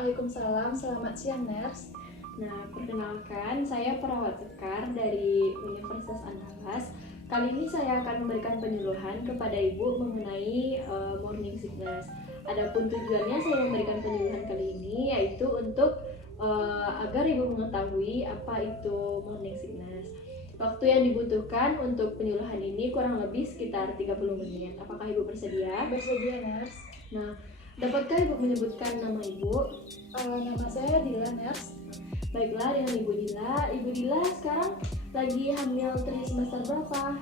Waalaikumsalam, selamat siang Ners. Nah, perkenalkan, saya perawat Sekar dari Universitas Andalas. Kali ini saya akan memberikan penyuluhan kepada Ibu mengenai morning sickness. Adapun tujuannya saya memberikan penyuluhan kali ini yaitu untuk agar Ibu mengetahui apa itu morning sickness. Waktu yang dibutuhkan untuk penyuluhan ini kurang lebih sekitar 30 menit. Apakah Ibu bersedia? Bersedia Ners. Nah, dapatkah Ibu menyebutkan nama Ibu? Nama saya Dila Ners. Baiklah, dengan Ibu Dila. Ibu Dila sekarang lagi hamil trimester berapa?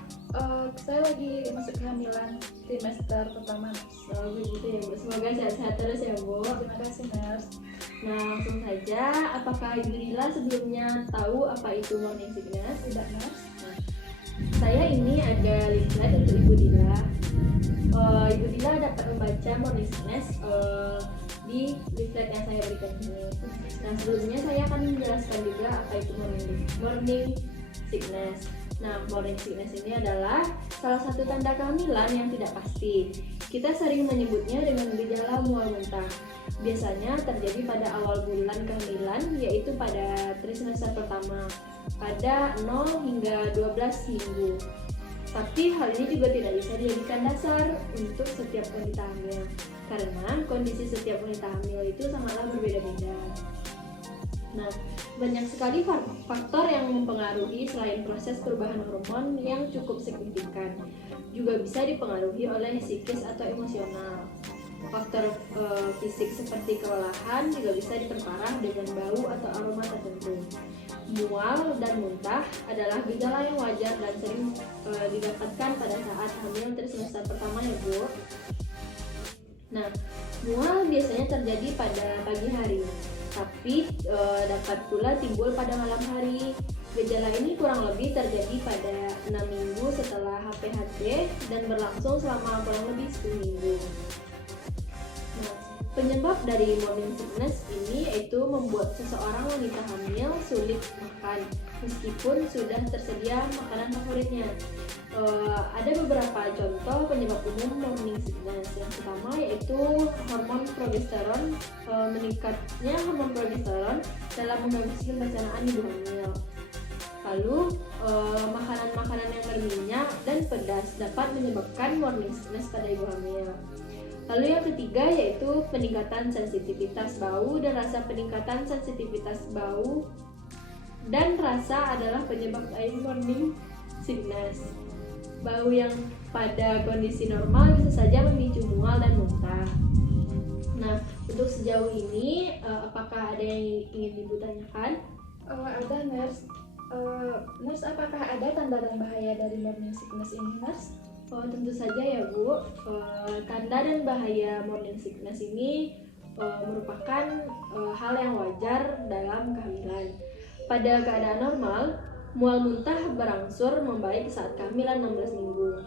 Saya lagi masuk kehamilan trimester pertama Ners. Oh, begitu ya Bu. Semoga sehat-sehat terus ya Bu. Terima kasih Ners. Nah, langsung saja. Apakah Ibu Dila sebelumnya tahu apa itu morning sickness? Tidak Ners. Nah, saya ini ada leaflet untuk Ibu Dila. Ibu Dila dapat membaca morning sickness di leaflet yang saya berikan ini. Nah, sebelumnya saya akan menjelaskan juga apa itu morning sickness. Nah, morning sickness ini adalah salah satu tanda kehamilan yang tidak pasti. Kita sering menyebutnya dengan gejala mual muntah. Biasanya terjadi pada awal bulan kehamilan, yaitu pada trimester pertama, pada 0 hingga 12 minggu. Tapi hal ini juga tidak bisa dijadikan dasar untuk setiap wanita hamil, karena kondisi setiap wanita hamil itu sangatlah berbeda-beda. Nah, banyak sekali faktor yang mempengaruhi selain proses perubahan hormon yang cukup signifikan. Juga bisa dipengaruhi oleh psikis atau emosional. Faktor fisik seperti kelelahan juga bisa diperparah dengan bau atau aroma tertentu. Mual dan muntah adalah gejala yang wajar dan sering didapatkan pada saat hamil trimester pertama ya Bu. Nah, mual biasanya terjadi pada pagi hari, tapi dapat pula timbul pada malam hari. Gejala ini kurang lebih terjadi pada 6 minggu setelah HPHC dan berlangsung selama kurang lebih 10 minggu. Nah, penyebab dari morning sickness ini yaitu membuat seseorang wanita hamil sulit makan meskipun sudah tersedia makanan favoritnya. Ada beberapa contoh penyebab umum morning sickness. Yang pertama yaitu hormon progesteron, meningkatnya hormon progesteron dalam mengganggu sistem pencernaan ibu hamil. Lalu makanan-makanan yang berminyak dan pedas dapat menyebabkan morning sickness pada ibu hamil. Lalu yang ketiga yaitu peningkatan sensitivitas bau dan rasa. Peningkatan sensitivitas bau dan rasa adalah penyebab lain morning sickness. Bau yang pada kondisi normal bisa saja memicu mual dan muntah. Nah, untuk sejauh ini apakah ada yang ingin Ibu tanyakan? Ada Ners. Ners, apakah ada tanda dan bahaya dari morning sickness ini Ners? Oh, tentu saja ya Bu. Tanda dan bahaya morning sickness ini merupakan hal yang wajar dalam kehamilan. Pada keadaan normal, mual muntah berangsur membaik saat kehamilan 16 minggu.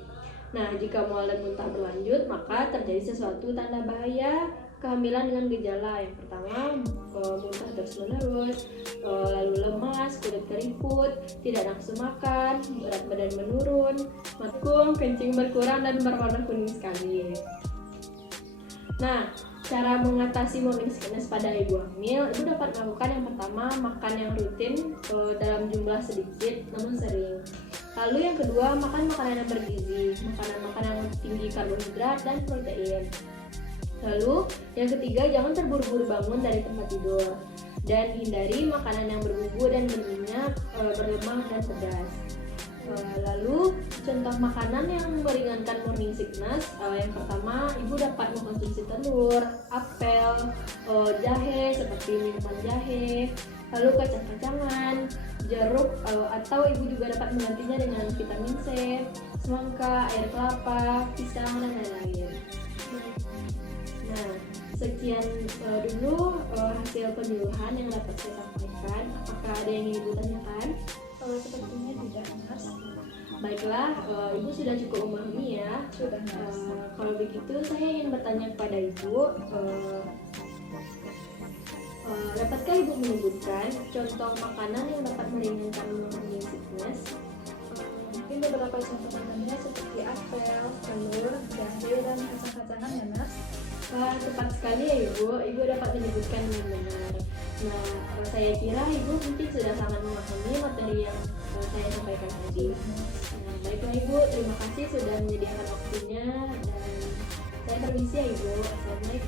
Nah, jika mual dan muntah berlanjut, maka terjadi sesuatu tanda bahaya kehamilan dengan gejala. Yang pertama, muntah terus-menerus, lalu lemas, kulit keriput, tidak nafsu makan, berat badan menurun, makum, kencing berkurang, dan berwarna kuning sekali. Nah, cara mengatasi morning sickness pada ibu hamil, Ibu dapat melakukan yang pertama, makan yang rutin dalam jumlah sedikit namun sering. Lalu yang kedua, makan makanan yang bergizi, makanan-makanan yang tinggi karbohidrat dan protein. Lalu yang ketiga, jangan terburu-buru bangun dari tempat tidur dan hindari makanan yang berbumbu dan berminyak, berlemak dan pedas. Lalu contoh makanan yang meringankan morning sickness, yang pertama Ibu dapat mengkonsumsi telur, apel, jahe seperti minuman jahe, lalu kacang-kacangan, jeruk, atau Ibu juga dapat menggantinya dengan vitamin C, semangka, air kelapa, pisang, dan lain-lain. Nah, sekian dulu hasil penyuluhan yang dapat saya sampaikan. Apakah ada yang ingin Ibu tanyakan? Sepertinya tidak Ners. Baiklah, Ibu sudah cukup memahami ya. Sudah Ners. Kalau begitu saya ingin bertanya kepada Ibu, dapatkah Ibu menyebutkan contoh makanan yang dapat meringankan morning sickness? Mungkin beberapa contoh makanannya seperti apel, telur, jahe, dan kacang-kacangan ya Ners. Tepat sekali ya Ibu. Ibu dapat menyebutkan dengan benar. Nah, saya kira Ibu mungkin sudah sangat memahami materi yang saya sampaikan tadi. Nah, baiklah Ibu, terima kasih sudah menyediakan waktunya dan saya permisi ya Ibu. Assalamualaikum.